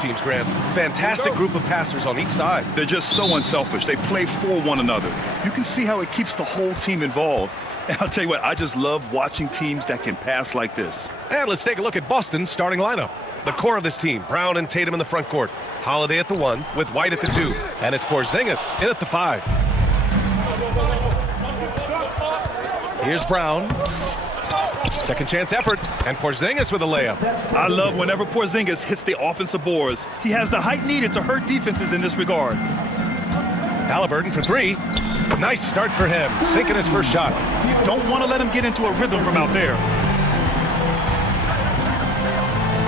teams, Grant. Fantastic group of passers on each side. They're just so unselfish. They play for one another. You can see how it keeps the whole team involved. And I'll tell you what, I just love watching teams that can pass like this. And let's take a look at Boston's starting lineup. The core of this team, Brown and Tatum in the front court. Holiday at the 1, with White at the 2. And it's Porzingis in at the 5. Here's Brown. Second chance effort, and Porzingis with a layup. I love whenever Porzingis hits the offensive boards. He has the height needed to hurt defenses in this regard. Halliburton for 3. Nice start for him, sinking his first shot. Don't want to let him get into a rhythm from out there.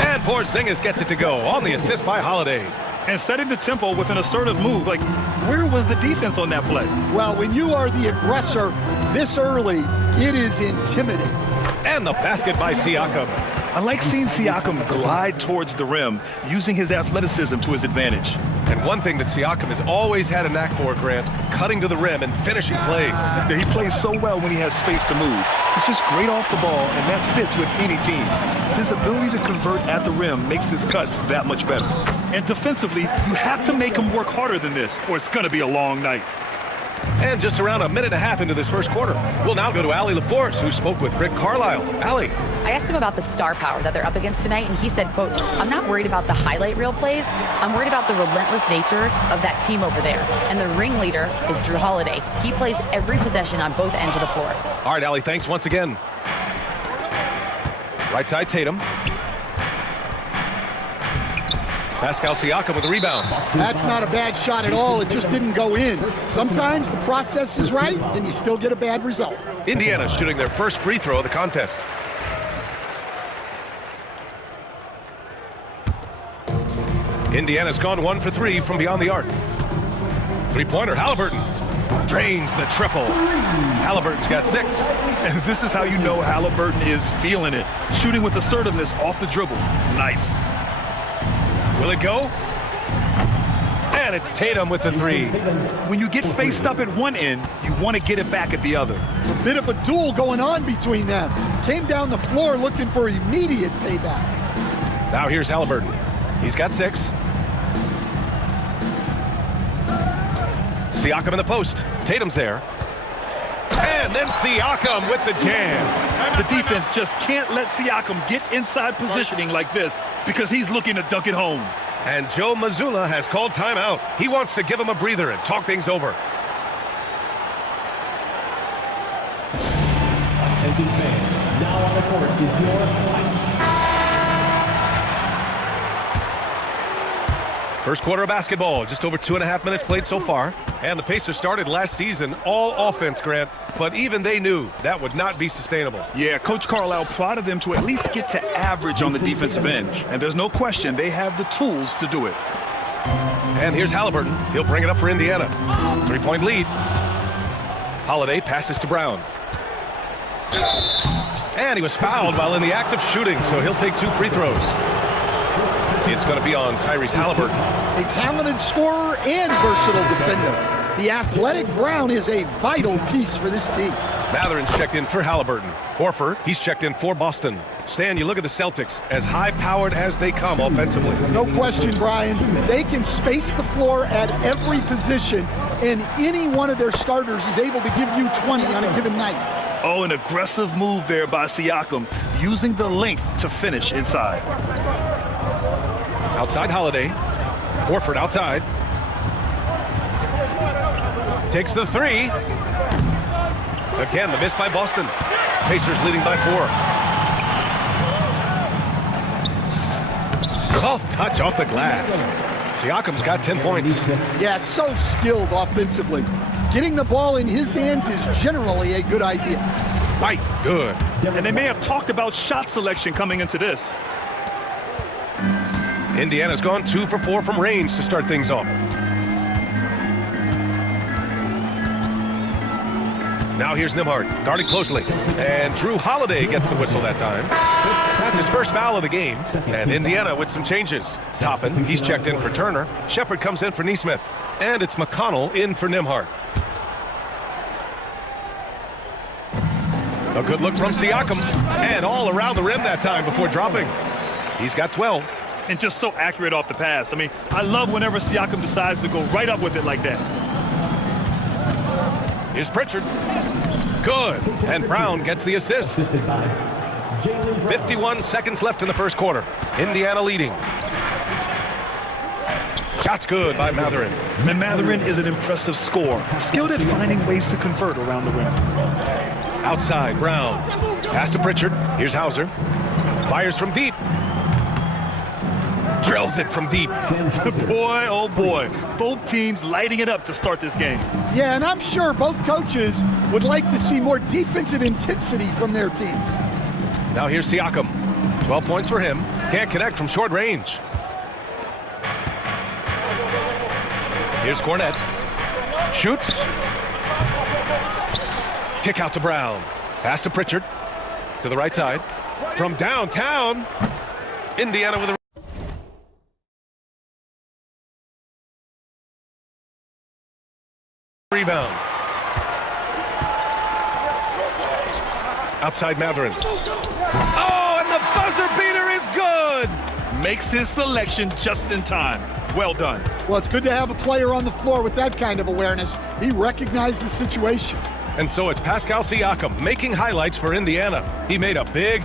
And Porzingis gets it to go on the assist by Holiday. And setting the tempo with an assertive move. Like, where was the defense on that play? Well, when you are the aggressor this early, it is intimidating. And the basket by Siakam. I like seeing Siakam glide towards the rim, using his athleticism to his advantage. And one thing that Siakam has always had a knack for, Grant, cutting to the rim and finishing plays. He plays so well when he has space to move. He's just great off the ball, and that fits with any team. His ability to convert at the rim makes his cuts that much better. And defensively, you have to make him work harder than this, or it's going to be a long night. And just around a minute and a half into this first quarter, we'll now go to Allie LaForce, who spoke with Rick Carlisle. Allie. I asked him about the star power that they're up against tonight, and he said, quote, "I'm not worried about the highlight reel plays. I'm worried about the relentless nature of that team over there. And the ringleader is Drew Holiday. He plays every possession on both ends of the floor." All right, Allie, thanks once again. Right side, Tatum. Pascal Siakam with the rebound. That's not a bad shot at all. It just didn't go in. Sometimes the process is right, and you still get a bad result. Indiana shooting their first free throw of the contest. Indiana's gone 1 for 3 from beyond the arc. Three-pointer, Halliburton. Drains the triple. Halliburton's got 6. And this is how you know Halliburton is feeling it. Shooting with assertiveness off the dribble. Nice. Will it go? And it's Tatum with the 3. When you get faced up at one end, you want to get it back at the other. A bit of a duel going on between them. Came down the floor looking for immediate payback. Now here's Halliburton. He's got 6. Siakam in the post. Tatum's there. And then Siakam with the jam. The defense just can't let Siakam get inside positioning like this because he's looking to dunk it home. And Joe Mazzulla has called timeout. He wants to give him a breather and talk things over. Now on the court is your First quarter of basketball, just over 2.5 minutes played so far. And the Pacers started last season all offense, Grant, but even they knew that would not be sustainable. Yeah, Coach Carlisle prodded them to at least get to average on the defensive end. And there's no question they have the tools to do it. And here's Halliburton. He'll bring it up for Indiana. 3-point lead. Holiday passes to Brown. And he was fouled while in the act of shooting, so he'll take 2 free throws. It's going to be on Tyrese Halliburton. A talented scorer and versatile defender. The athletic Brown is a vital piece for this team. Matherin's checked in for Halliburton. Horford, he's checked in for Boston. Stan, you look at the Celtics, as high-powered as they come offensively. No question, Brian. They can space the floor at every position, and any one of their starters is able to give you 20 on a given night. Oh, an aggressive move there by Siakam, using the length to finish inside. Outside Holiday. Horford outside. Takes the 3. Again, the miss by Boston. Pacers leading by 4. Soft touch off the glass. Siakam's got 10 points. Yeah, so skilled offensively. Getting the ball in his hands is generally a good idea. Right, good. And they may have talked about shot selection coming into this. Indiana's gone 2 for 4 from range to start things off. Now here's Nembhard, guarding closely. And Drew Holiday gets the whistle that time. That's his first foul of the game. And Indiana with some changes. Toppin, he's checked in for Turner. Shepard comes in for Nesmith. And it's McConnell in for Nembhard. A good look from Siakam. And all around the rim that time before dropping. He's got 12. and just so accurate off the pass. I mean, I love whenever Siakam decides to go right up with it like that. Here's Pritchard. Good. And Brown gets the assist. 51 seconds left in the first quarter. Indiana leading. Shot's good by Matherin. And Matherin is an impressive scorer, skilled at finding ways to convert around the rim. Outside, Brown. Pass to Pritchard. Here's Hauser. Fires from deep. Drills it from deep. Boy, oh boy. Both teams lighting it up to start this game. Yeah, and I'm sure both coaches would like to see more defensive intensity from their teams. Now here's Siakam. 12 points for him. Can't connect from short range. Here's Cornette. Shoots. Kick out to Brown. Pass to Pritchard. To the right side. From downtown. Indiana with a rebound. Outside Matherin. Oh, and the buzzer beater is good! Makes his selection just in time. Well done. Well, it's good to have a player on the floor with that kind of awareness. He recognized the situation. And so it's Pascal Siakam making highlights for Indiana. He made a big...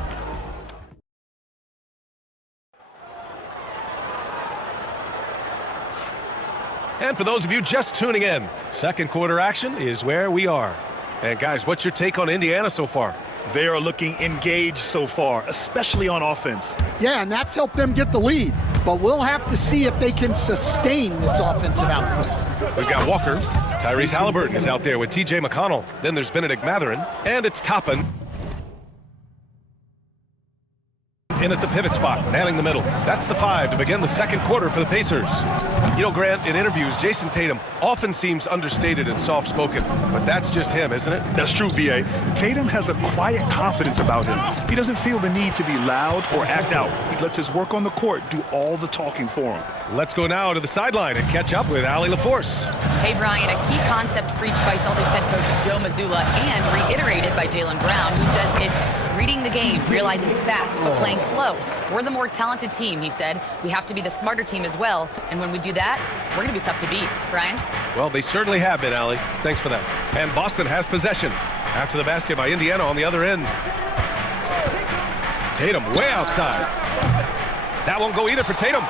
And for those of you just tuning in, second quarter action is where we are. And guys, what's your take on Indiana so far? They are looking engaged so far, especially on offense. Yeah, and that's helped them get the lead. But we'll have to see if they can sustain this offensive output. We've got Walker. Tyrese Halliburton is out there with T.J. McConnell. Then there's Benedict Matherin. And it's Toppin in at the pivot spot, manning the middle. That's the 5 to begin the second quarter for the Pacers. You know, Grant, in interviews, Jason Tatum often seems understated and soft-spoken, but that's just him, isn't it? That's true, B.A. Tatum has a quiet confidence about him. He doesn't feel the need to be loud or act out. He lets his work on the court do all the talking for him. Let's go now to the sideline and catch up with Allie LaForce. Hey, Brian, a key concept preached by Celtics head coach Joe Mazzulla and reiterated by Jaylen Brown, who says it's reading the game, realizing fast, but playing slow. We're the more talented team, he said. We have to be the smarter team as well, and when we do that, we're going to be tough to beat. Brian? Well, they certainly have been, Allie. Thanks for that. And Boston has possession. After the basket by Indiana on the other end. Tatum way outside. That won't go either for Tatum.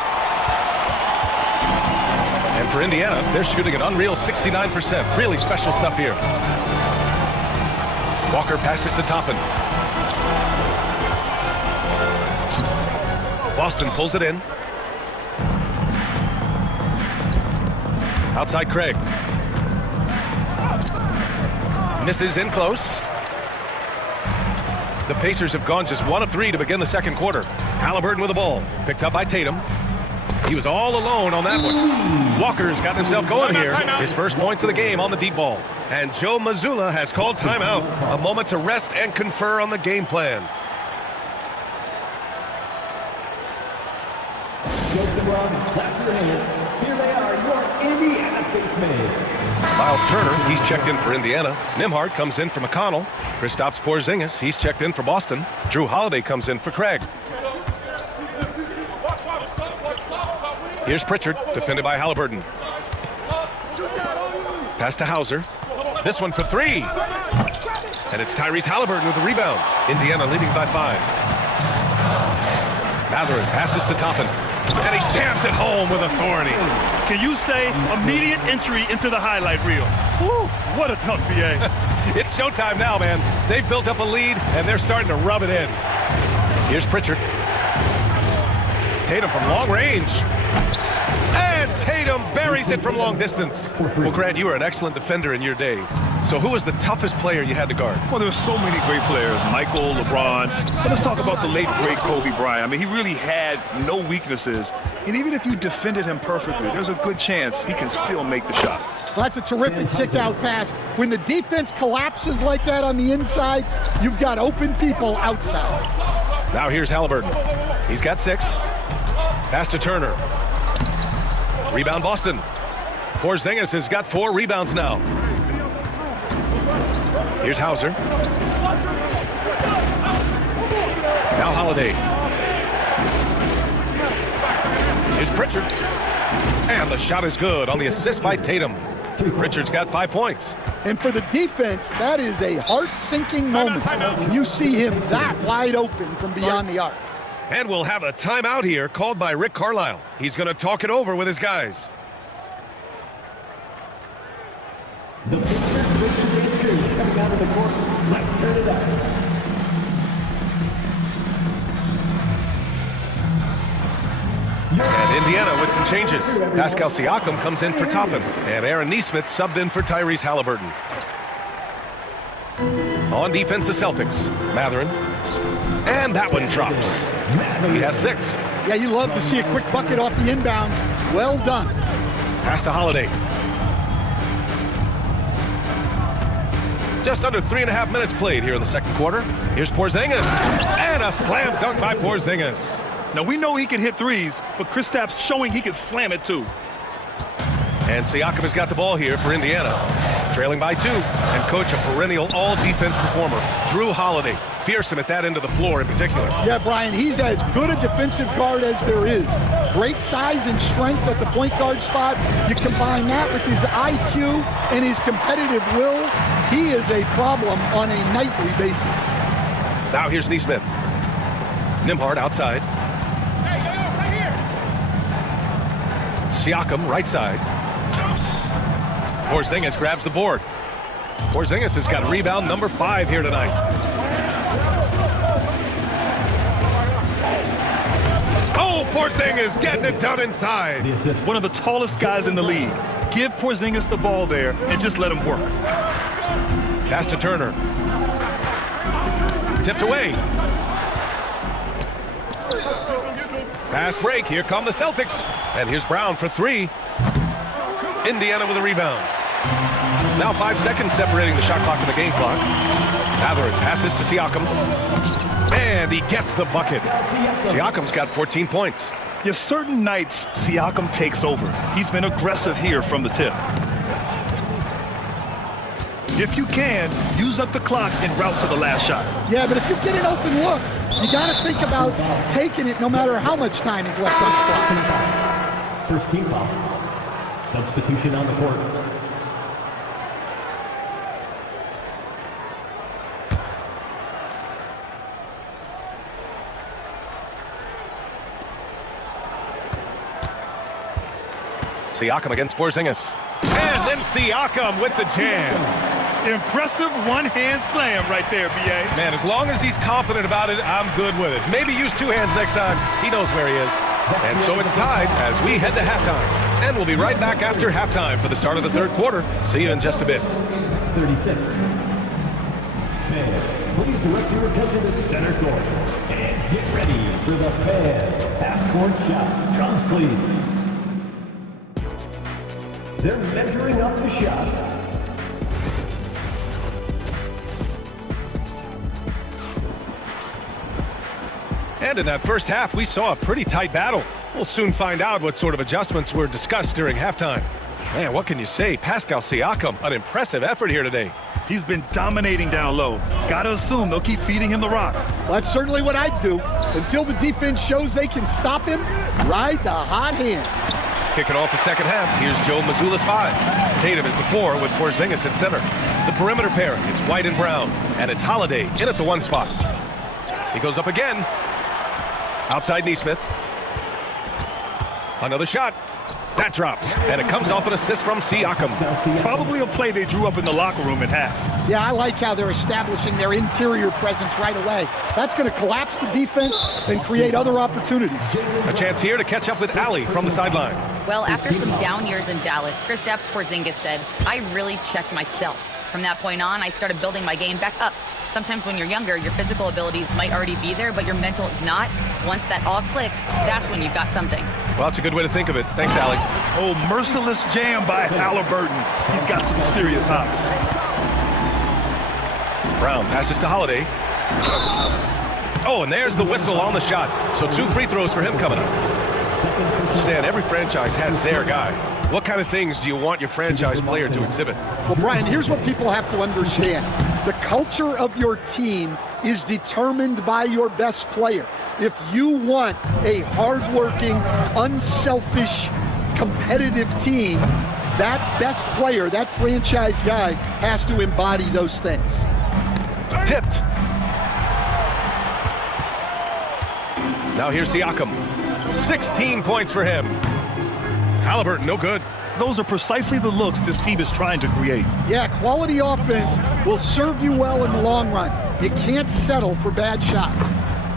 And for Indiana, they're shooting an unreal 69%. Really special stuff here. Walker passes to Toppin. Boston pulls it in. Outside Craig. Misses in close. The Pacers have gone just 1 of 3 to begin the second quarter. Halliburton with the ball. Picked up by Tatum. He was all alone on that one. Walker's got himself going here. His first points of the game on the deep ball. And Joe Mazzulla has called timeout. A moment to rest and confer on the game plan. Here they are, your Indiana face man. Miles Turner, he's checked in for Indiana. Nembhard comes in for McConnell. Kristaps Porzingis, he's checked in for Boston. Drew Holiday comes in for Craig. Here's Pritchard, defended by Halliburton. Pass to Hauser. This one for 3. And it's Tyrese Halliburton with the rebound. Indiana leading by 5. Matherin passes to Toppin. And he jams it home with authority. Can you say immediate entry into the highlight reel? Woo, what a tough BA. It's showtime now, man. They've built up a lead, and they're starting to rub it in. Here's Pritchard. Tatum from long range. And Tatum buries it from long distance. Well, Grant, you were an excellent defender in your day. So who was the toughest player you had to guard? Well, there were so many great players. Michael, LeBron. But let's talk about the late, great Kobe Bryant. I mean, he really had no weaknesses. And even if you defended him perfectly, there's a good chance he can still make the shot. Well, that's a terrific kick-out pass. When the defense collapses like that on the inside, you've got open people outside. Now here's Halliburton. He's got 6. Pass to Turner. Rebound Boston. Porzingis has got 4 rebounds now. Here's Hauser. Now Holiday. Here's Pritchard. And the shot is good on the assist by Tatum. Pritchard's got 5 points. And for the defense, that is a heart-sinking moment when you see him that wide open from beyond the arc. And we'll have a timeout here called by Rick Carlisle. He's going to talk it over with his guys. The Pacers coming out of the court. Let's turn it up. And Indiana with some changes. Pascal Siakam comes in for Toppin. And Aaron Nesmith subbed in for Tyrese Halliburton. On defense, the Celtics. Matherin. And that one drops. He has 6. Yeah, you love to see a quick bucket off the inbound. Well done. Pass to Holiday. Just under 3.5 minutes played here in the second quarter. Here's Porzingis. And a slam dunk by Porzingis. Now, we know he can hit threes, but Kristaps showing he can slam it too. And Siakam has got the ball here for Indiana. Trailing by 2. And coach, a perennial all-defense performer, Drew Holiday. Fearsome at that end of the floor in particular. Yeah, Brian, he's as good a defensive guard as there is. Great size and strength at the point guard spot. You combine that with his IQ and his competitive will, he is a problem on a nightly basis. Now here's Nesmith. Nembhard outside. Siakam, right side. Porzingis grabs the board. Porzingis has got rebound number 5 here tonight. Oh, Porzingis getting it done inside. One of the tallest guys in the league. Give Porzingis the ball there and just let him work. Pass to Turner. Tipped away. Fast break. Here come the Celtics. And here's Brown for 3. Indiana with a rebound. Now 5 seconds separating the shot clock and the game clock. Matherin passes to Siakam. And he gets the bucket. Siakam's got 14 points. Yeah, certain nights, Siakam takes over. He's been aggressive here from the tip. If you can, use up the clock en route to the last shot. Yeah, but if you get an open look, you got to think about taking it no matter how much time is left on the clock. First team foul. Substitution on the court. Siakam against Porzingis. And then Siakam with the jam. Impressive one-hand slam right there, B.A. Man, as long as he's confident about it, I'm good with it. Maybe use 2 hands next time. He knows where he is. And so it's tied as we head to halftime. And we'll be right back after halftime for the start of the third quarter. See you in just a bit. 36. Fan, please direct your attention to center court. And get ready for the Fan half-court shot. Drums, please. They're measuring up the shot. And in that first half, we saw a pretty tight battle. We'll soon find out what sort of adjustments were discussed during halftime. Man, what can you say? Pascal Siakam, an impressive effort here today. He's been dominating down low. Gotta assume they'll keep feeding him the rock. Well, that's certainly what I'd do. Until the defense shows they can stop him, ride the hot hand. Kicking off the second half, here's Joe Mazzulla's 5. Tatum is the 4 with Porzingis at center. The perimeter pairing, it's White and Brown. And it's Holiday in at the 1 spot. He goes up again. Outside Nesmith. Another shot. That drops. And it comes off an assist from Siakam. Probably a play they drew up in the locker room at half. Yeah, I like how they're establishing their interior presence right away. That's going to collapse the defense and create other opportunities. A chance here to catch up with Allie from the sideline. Well, after some down years in Dallas, Kristaps Porzingis said, I really checked myself. From that point on, I started building my game back up. Sometimes when you're younger, your physical abilities might already be there, but your mental is not. Once that all clicks, that's when you've got something. Well, that's a good way to think of it. Thanks, Allie. Oh, merciless jam by Halliburton. He's got some serious hops. Brown passes to Holiday. Oh, and there's the whistle on the shot. So 2 free throws for him coming up. Stan, every franchise has their guy. What kind of things do you want your franchise player to exhibit? Well, Brian, here's what people have to understand. The culture of your team is determined by your best player. If you want a hardworking, unselfish, competitive team, that best player, that franchise guy, has to embody those things. Tipped. Now here's Siakam. 16 points for him. Halliburton, no good. Those are precisely the looks this team is trying to create. Yeah, quality offense will serve you well in the long run. You can't settle for bad shots.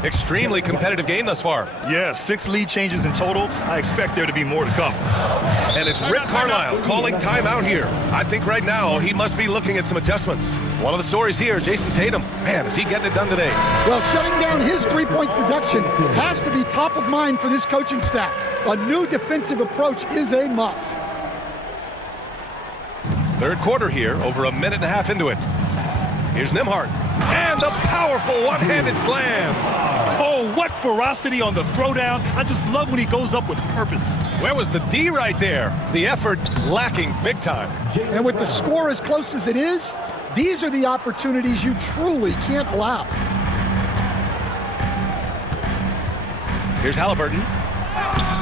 Extremely competitive game thus far. Yeah, 6 lead changes in total. I expect there to be more to come. And it's Rick Carlisle calling timeout here. I think right now he must be looking at some adjustments. One of the stories here, Jason Tatum. Man, is he getting it done today? Well, shutting down his three-point production has to be top of mind for this coaching staff. A new defensive approach is a must. Third quarter here, over a minute and a half into it. Here's Nembhard. And the powerful one-handed slam. Oh, what ferocity on the throwdown. I just love when he goes up with purpose. Where was the D right there? The effort lacking big time. And with the score as close as it is, these are the opportunities you truly can't allow. Here's Halliburton.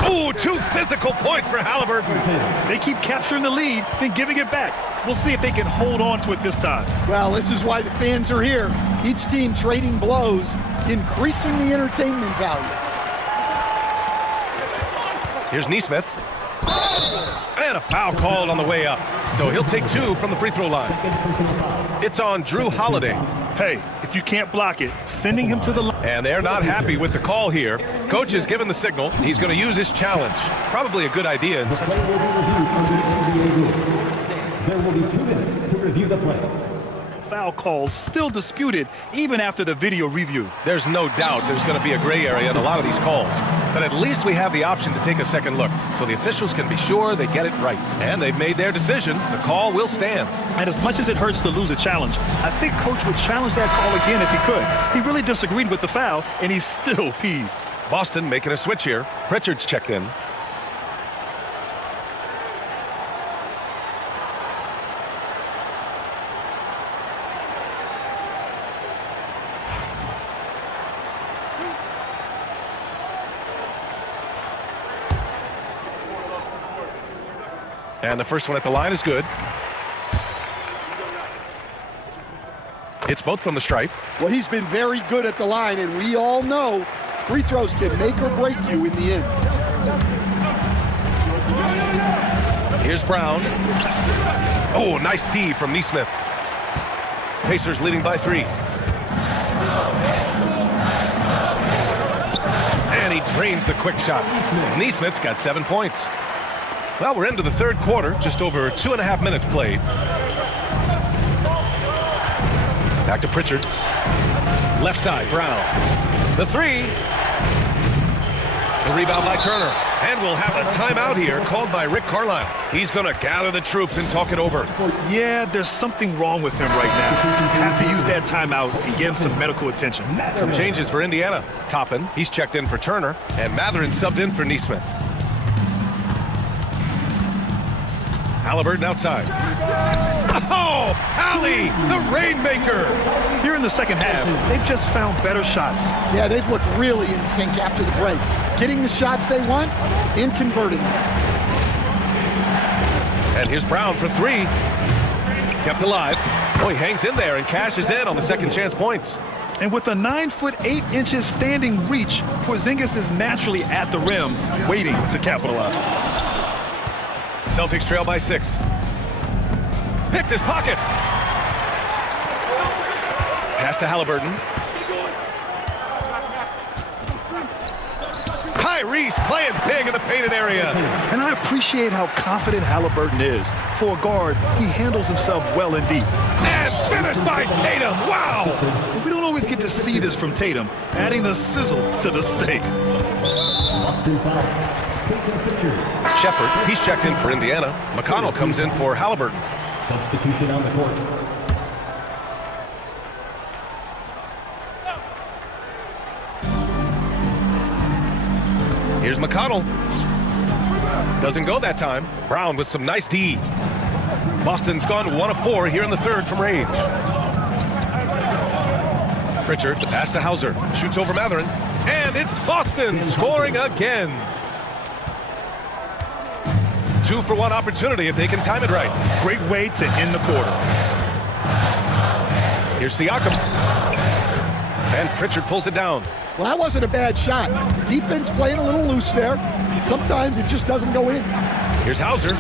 Oh, 2 physical points for Halliburton. They keep capturing the lead, then giving it back. We'll see if they can hold on to it this time. Well, this is why the fans are here. Each team trading blows, increasing the entertainment value. Here's Nesmith. And a foul called on the way up. So he'll take 2 from the free throw line. It's on Drew Holiday. Hey, if you can't block it, sending him to the line. And they're not happy with the call here. Coach has given the signal. He's going to use his challenge. Probably a good idea. Play will be reviewed under NBA rules. There will be 2 minutes to review the play. Foul calls still disputed even after the video review. There's no doubt there's going to be a gray area in a lot of these calls. But at least we have the option to take a second look, so the officials can be sure they get it right. And they've made their decision. The call will stand. And as much as it hurts to lose a challenge, I think Coach would challenge that call again if he could. He really disagreed with the foul, and he's still peeved. Boston making a switch here. Pritchard's checked in. And the first one at the line is good. It's both from the stripe. Well, he's been very good at the line, and we all know free throws can make or break you in the end. Here's Brown. Oh, nice D from Nesmith. Pacers leading by 3. And he drains the quick shot. Nesmith's got 7 points. Well, we're into the third quarter, just over 2.5 minutes played. Back to Pritchard. Left side, Brown. The 3. The rebound by Turner. And we'll have a timeout here called by Rick Carlisle. He's going to gather the troops and talk it over. Yeah, there's something wrong with him right now. Have to use that timeout and get him some medical attention. Some changes for Indiana. Toppin, he's checked in for Turner, and Matherin subbed in for Nesmith. Halliburton outside. Oh, Hallie, the Rainmaker. Here in the second half, they've just found better shots. Yeah, they've looked really in sync after the break. Getting the shots they want and converting them. And here's Brown for 3. Kept alive. Oh, he hangs in there and cashes in on the second chance points. And with a 9 foot 8 inches standing reach, Porzingis is naturally at the rim, waiting to capitalize. Celtics trail by 6. Picked his pocket. Pass to Halliburton. Tyrese playing big in the painted area. And I appreciate how confident Halliburton is. For a guard, he handles himself well indeed. And finished by Tatum. Wow. We don't always get to see this from Tatum, adding the sizzle to the steak. Boston foul. Shepard, he's checked in for Indiana. McConnell comes in for Halliburton. Substitution on the court. Here's McConnell. Doesn't go that time. Brown with some nice D. Boston's gone 1 of 4 here in the third from range. Pritchard, the pass to Hauser. Shoots over Matherin. And it's Boston scoring again. 2-for-1 opportunity if they can time it right. Great way to end the quarter. Here's Siakam. And Pritchard pulls it down. Well, that wasn't a bad shot. Defense playing a little loose there. Sometimes it just doesn't go in. Here's Hauser.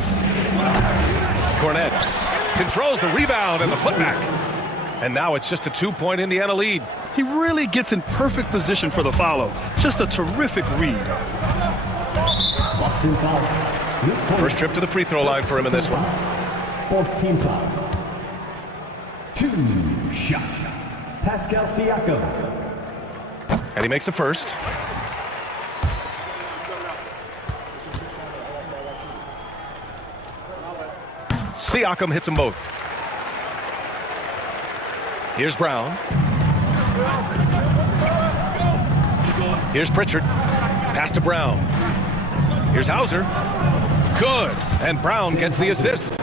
Cornette controls the rebound and the putback. And now it's just a 2-point Indiana lead. He really gets in perfect position for the follow. Just a terrific read. Boston foul. First trip to the free throw line for him in this one. Fourth team foul. 2 shots. Pascal Siakam. And he makes a first. Siakam hits them both. Here's Brown. Here's Pritchard. Pass to Brown. Here's Hauser. Good. And Brown gets the assist.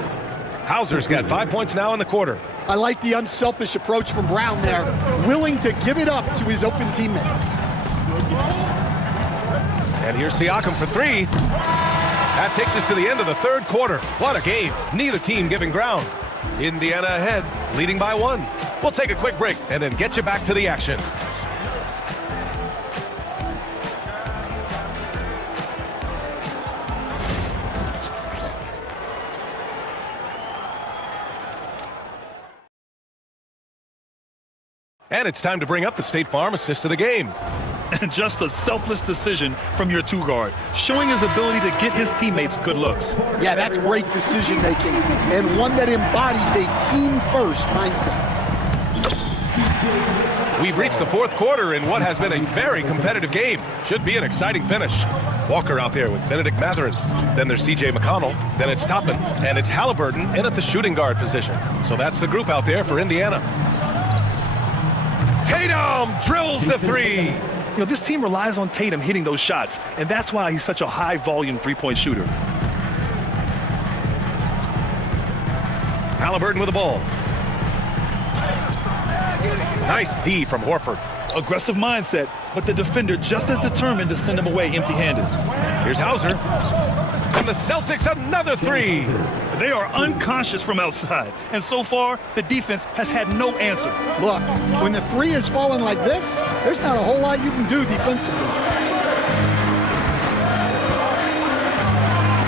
Hauser's got 5 points now in the quarter. I like the unselfish approach from Brown there, willing to give it up to his open teammates. And here's Siakam for 3. That takes us to the end of the third quarter. What a game. Neither team giving ground. Indiana ahead, leading by 1. We'll take a quick break and then get you back to the action. And it's time to bring up the State Farm assist of the game. And just a selfless decision from your 2-guard, showing his ability to get his teammates good looks. Yeah, that's great decision making, and one that embodies a team-first mindset. We've reached the fourth quarter in what has been a very competitive game. Should be an exciting finish. Walker out there with Benedict Mathurin. Then there's TJ McConnell. Then it's Toppin. And it's Halliburton in at the shooting guard position. So that's the group out there for Indiana. Tatum drills the 3. You know, this team relies on Tatum hitting those shots, and that's why he's such a high-volume three-point shooter. Halliburton with the ball. Nice D from Horford. Aggressive mindset, but the defender just as determined to send him away empty-handed. Here's Hauser. And the Celtics another 3. They are unconscious from outside, and so far, the defense has had no answer. Look, when the 3 is falling like this, there's not a whole lot you can do defensively.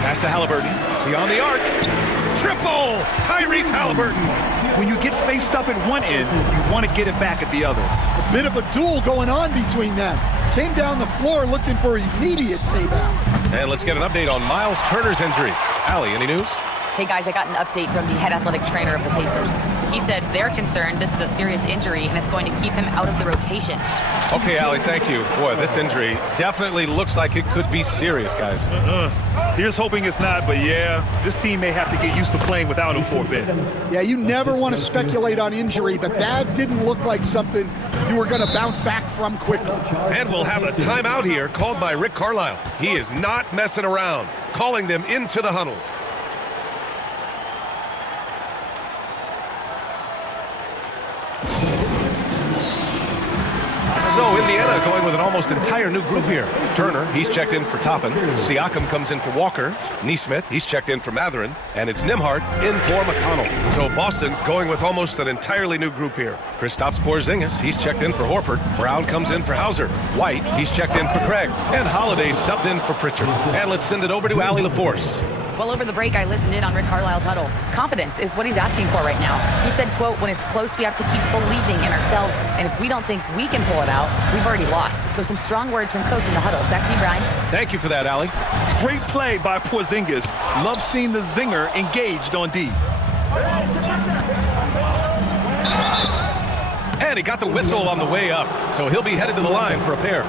Pass to Halliburton. Beyond the arc. Triple! Tyrese Halliburton. When you get faced up at one end, you want to get it back at the other. A bit of a duel going on between them. Came down the floor looking for immediate payback. And let's get an update on Miles Turner's injury. Allie, any news? Hey guys, I got an update from the head athletic trainer of the Pacers. He said they're concerned this is a serious injury and it's going to keep him out of the rotation. Okay, Allie, thank you. Boy, this injury definitely looks like it could be serious, guys. Here's hoping it's not, but yeah, this team may have to get used to playing without him for a bit. Yeah, you never want to speculate on injury, but that didn't look like something you were going to bounce back from quickly. And we'll have a timeout here called by Rick Carlisle. He is not messing around, calling them into the huddle. So Indiana going with an almost entire new group here. Turner, he's checked in for Toppin. Siakam comes in for Walker. Nesmith, he's checked in for Mathurin. And it's Nembhard in for McConnell. So Boston going with almost an entirely new group here. Kristaps Porzingis, he's checked in for Horford. Brown comes in for Hauser. White, he's checked in for Craig. And Holiday subbed in for Pritchard. And let's send it over to Allie LaForce. Well, over the break, I listened in on Rick Carlisle's huddle. Confidence is what he's asking for right now. He said, quote, when it's close, we have to keep believing in ourselves. And if we don't think we can pull it out, we've already lost. So some strong words from coach in the huddle. Back to you, Brian. Thank you for that, Allie. Great play by Porzingis. Love seeing the zinger engaged on D. And he got the whistle on the way up. So he'll be headed to the line for a pair.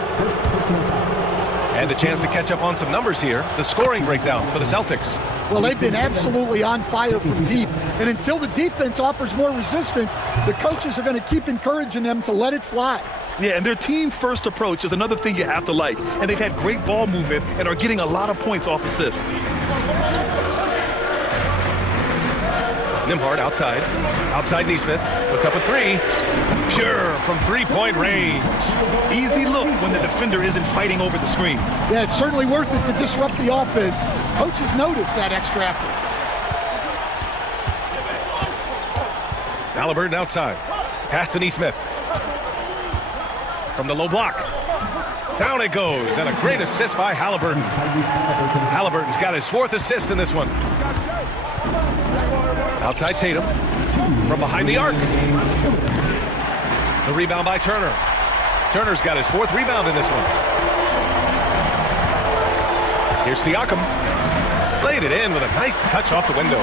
And a chance to catch up on some numbers here. The scoring breakdown for the Celtics. Well, they've been absolutely on fire from deep. And until the defense offers more resistance, the coaches are going to keep encouraging them to let it fly. Yeah, and their team-first approach is another thing you have to like. And they've had great ball movement and are getting a lot of points off assists. Nimhard outside. Outside Neesmith. Puts up a three. Pure from three-point range. Easy look when the defender isn't fighting over the screen. Yeah, it's certainly worth it to disrupt the offense. Coaches notice that extra effort. Halliburton outside. Pass to Neesmith. From the low block. Down it goes, and a great assist by Halliburton. Halliburton's got his 4th assist in this one. Outside Tatum. From behind the arc. The rebound by Turner. Turner's got his 4th rebound in this one. Here's Siakam. Laid it in with a nice touch off the window.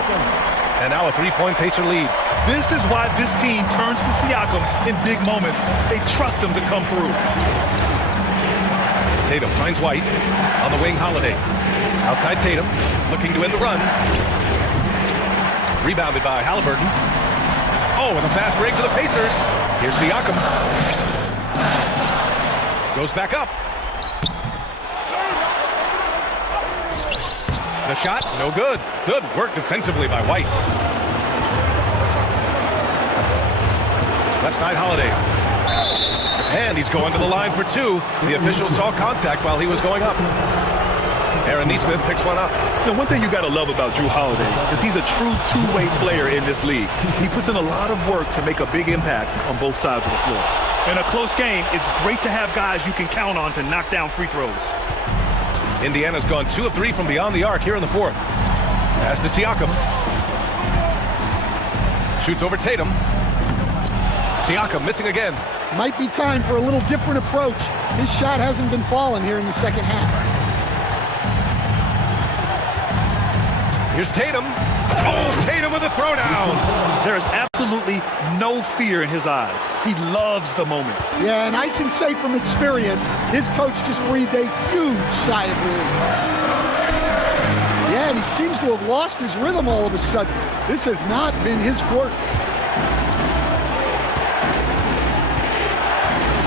And now a 3-point Pacer lead. This is why this team turns to Siakam in big moments. They trust him to come through. Tatum finds White. On the wing, Holiday. Outside Tatum, looking to end the run. Rebounded by Halliburton. Oh, and a fast break for the Pacers. Here's Siakam. Goes back up. The shot, no good. Good work defensively by White. Left side, Holiday. And he's going to the line for 2. The official saw contact while he was going up. Aaron Neesmith picks one up. Now, one thing you got to love about Jrue Holiday is he's a true two-way player in this league. He puts in a lot of work to make a big impact on both sides of the floor. In a close game, it's great to have guys you can count on to knock down free throws. Indiana's gone 2 of 3 from beyond the arc here in the 4th. Pass to Siakam. Shoots over Tatum. Siakam missing again. Might be time for a little different approach. His shot hasn't been falling here in the second half. Here's Tatum. Oh, Tatum with a throwdown. There is absolutely no fear in his eyes. He loves the moment. Yeah, and I can say from experience, his coach just breathed a huge sigh of relief. Yeah, and he seems to have lost his rhythm all of a sudden. This has not been his quirk.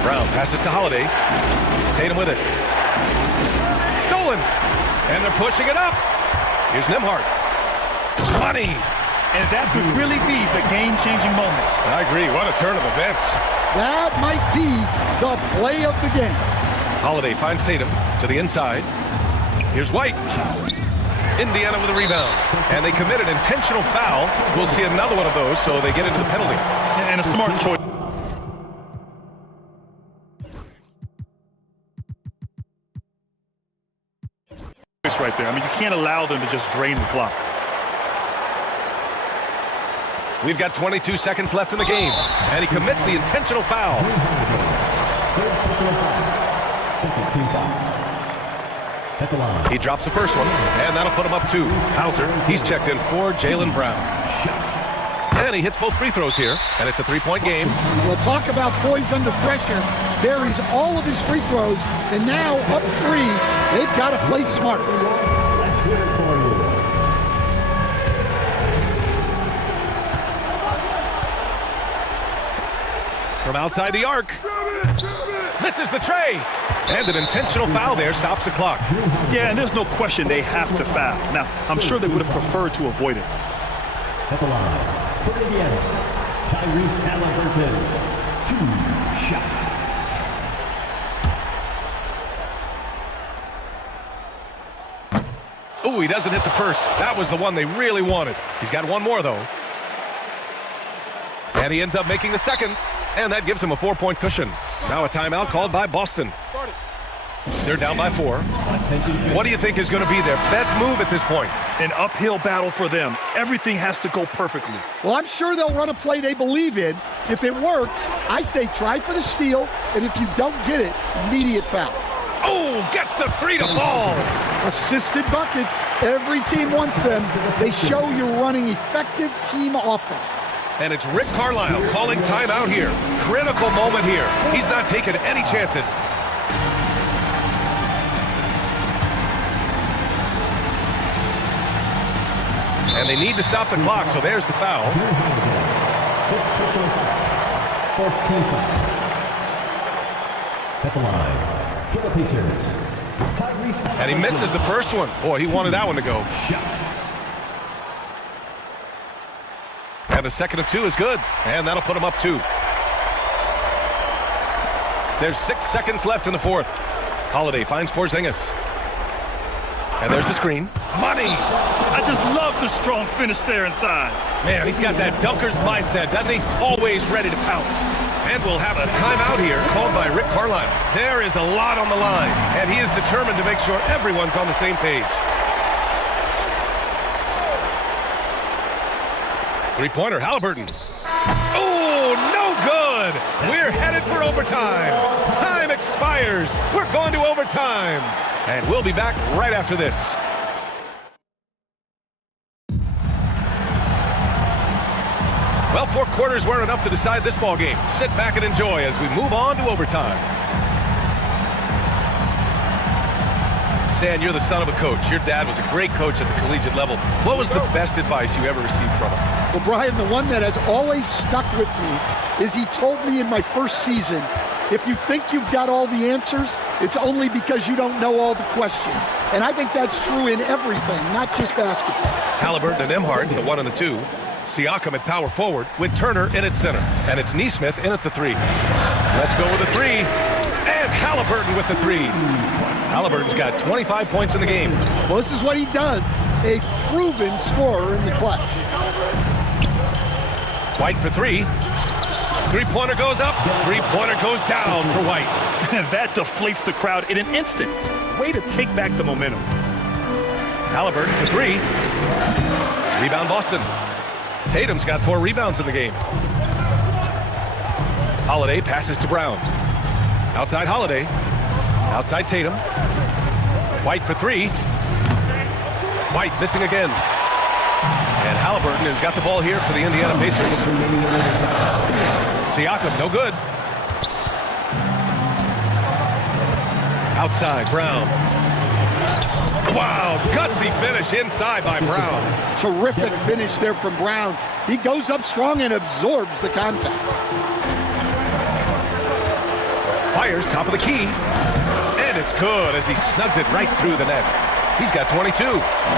Brown passes to Holiday. Tatum with it. Stolen. And they're pushing it up. Here's Nimhard. Money. And that could really be the game-changing moment. I agree. What a turn of events. That might be the play of the game. Holiday finds Tatum to the inside. Here's White. Indiana with a rebound. And they commit an intentional foul. We'll see another one of those, so they get into the penalty. And a smart choice. Right there. I mean, you can't allow them to just drain the clock. We've got 22 seconds left in the game, and he commits the intentional foul. He drops the first one, and that'll put him up 2. Hauser, he's checked in for Jaylen Brown. And he hits both free throws here, and it's a 3-point game. We'll talk about poise under pressure. Buries all of his free throws, and now up 3. They've got to play smart. Let's hear it for you. From outside the arc. Misses the tray. And an intentional foul there stops the clock. Yeah, and there's no question they have to foul. Now, I'm sure they would have preferred to avoid it. At the line, for Indiana, Tyrese Halliburton. 2 shots. Ooh, he doesn't hit the first. That was the one they really wanted. He's got one more, though. And he ends up making the second. And that gives him a 4-point cushion. Now a timeout called by Boston. They're down by 4. What do you think is going to be their best move at this point? An uphill battle for them. Everything has to go perfectly. Well, I'm sure they'll run a play they believe in. If it works, I say try for the steal, and if you don't get it, immediate foul. Oh, gets the 3 to fall. Assisted buckets. Every team wants them. They show you're running effective team offense. And it's Rick Carlisle calling timeout here. Critical moment here. He's not taking any chances. And they need to stop the clock, so there's the foul. At the line, for the Pacers, Tyrese. And he misses the first one. Boy, he wanted that one to go. And a second of 2 is good. And that'll put them up 2. There's 6 seconds left in the fourth. Holiday finds Porzingis. And there's the screen. Money! I just love the strong finish there inside. Man, he's got that dunker's mindset, doesn't he? Always ready to pounce. And we'll have a timeout here called by Rick Carlisle. There is a lot on the line, and he is determined to make sure everyone's on the same page. Three-pointer, Halliburton. Oh, no good! We're headed for overtime. Time expires. We're going to overtime. And we'll be back right after this. Well, 4 quarters weren't enough to decide this ball game. Sit back and enjoy as we move on to overtime. Stan, you're the son of a coach. Your dad was a great coach at the collegiate level. What was the best advice you ever received from him? Well, Brian, the one that has always stuck with me is he told me in my first season, if you think you've got all the answers, it's only because you don't know all the questions. And I think that's true in everything, not just basketball. Halliburton and Emhart, the 1 and the 2. Siakam at power forward with Turner in at center. And it's Nesmith in at the 3. Let's go with the 3. And Halliburton with the 3. Halliburton's got 25 points in the game. Well, this is what he does. A proven scorer in the clutch. White for 3. Three-pointer goes up. Three-pointer goes down for White. That deflates the crowd in an instant. Way to take back the momentum. Halliburton for 3. Rebound Boston. Tatum's got 4 rebounds in the game. Holiday passes to Brown. Outside Holiday. Outside Tatum. White for 3. White missing again. And Halliburton has got the ball here for the Indiana Pacers. Siakam, no good. Outside, Brown. Wow, gutsy finish inside by Brown. Terrific finish there from Brown. He goes up strong and absorbs the contact. Fires top of the key. And it's good as he snugs it right through the net. He's got 22.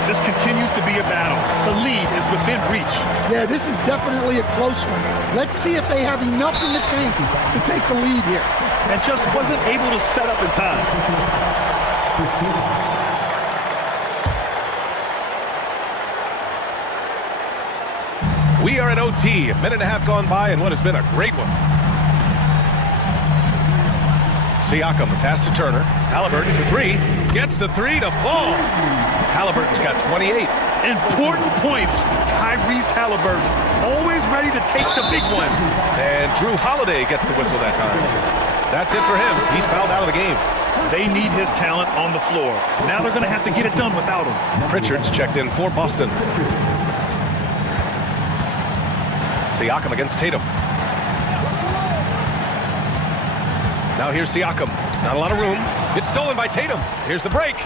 This continues to be a battle. The lead is within reach. Yeah, this is definitely a close one. Let's see if they have enough in the tank to take the lead here. And just wasn't able to set up in time. We are in OT. A minute and a half gone by and what has been a great one. Siakam, the pass to Turner. Halliburton for 3. Gets the 3 to fall. Halliburton's got 28. Important points. Tyrese Halliburton, always ready to take the big one. And Drew Holiday gets the whistle that time. That's it for him. He's fouled out of the game. They need his talent on the floor. Now they're going to have to get it done without him. Pritchard's checked in for Boston. Siakam against Tatum. Now here's Siakam. Not a lot of room. It's stolen by Tatum. Here's the break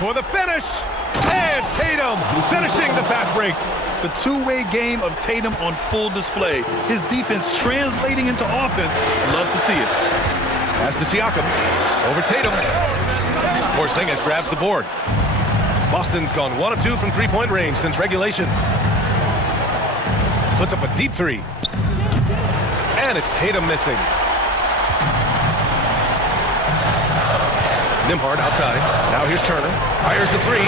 for the finish. And Tatum finishing the fast break. The two-way game of Tatum on full display. His defense translating into offense. Love to see it. As to Siakam. Over Tatum. Porzingis grabs the board. Boston's gone 1 of 2 from three-point range since regulation. Puts up a deep 3. And it's Tatum missing. Nembhard outside. Now here's Turner. Fires the 3.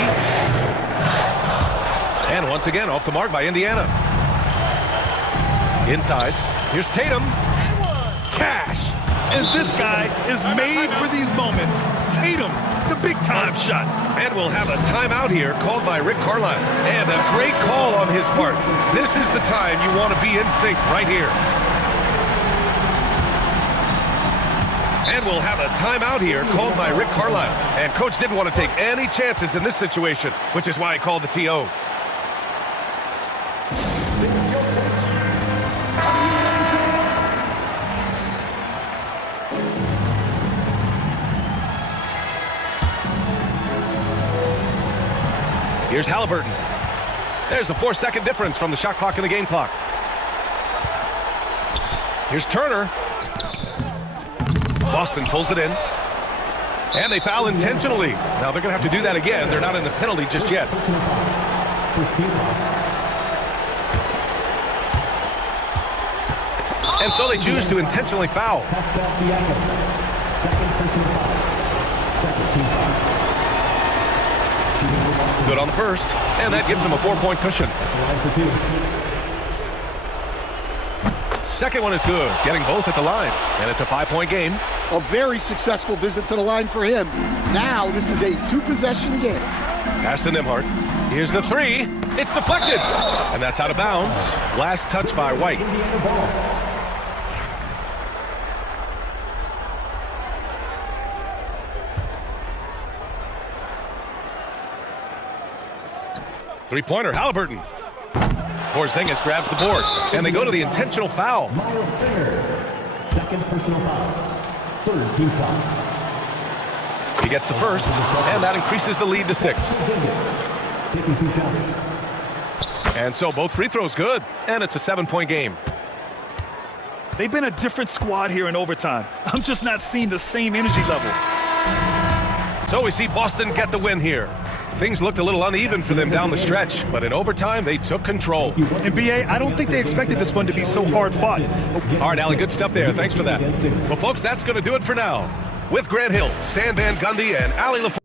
And once again off the mark by Indiana. Inside. Here's Tatum. Cash. And this guy is made for these moments. Tatum, the big-time shot. And we'll have a timeout here called by Rick Carlisle. And a great call on his part. This is the time you want to be in sync right here. And we'll have a timeout here called by Rick Carlisle. And Coach didn't want to take any chances in this situation, which is why he called the TO. Here's Halliburton. There's a 4-second difference from the shot clock and the game clock. Here's Turner. Boston pulls it in. And they foul intentionally. Now they're going to have to do that again. They're not in the penalty just yet. And so they choose to intentionally foul. Pascal Siakam. Second personal foul. Second team foul. Good on the first, and that gives them a 4-point cushion. Line for two. Second one is good, getting both at the line, and it's a 5-point game. A very successful visit to the line for him. Now this is a 2-possession game. Pass to Nembhard. Here's the three. It's deflected, and that's out of bounds. Last touch by White. Indiana ball. Three-pointer, Halliburton. Porzingis grabs the board, and they go to the intentional foul. Miles Turner. Second personal foul. Third team foul. He gets the first, and that increases the lead to 6. Porzingis. Taking 2 shots. And so both free throws good, and it's a 7-point game. They've been a different squad here in overtime. I'm just not seeing the same energy level. So we see Boston get the win here. Things looked a little uneven for them down the stretch, but in overtime, they took control. And B.A., I don't think they expected this one to be so hard-fought. All right, Allie, good stuff there. Thanks for that. Well, folks, that's going to do it for now. With Grant Hill, Stan Van Gundy, and Allie LaFleur.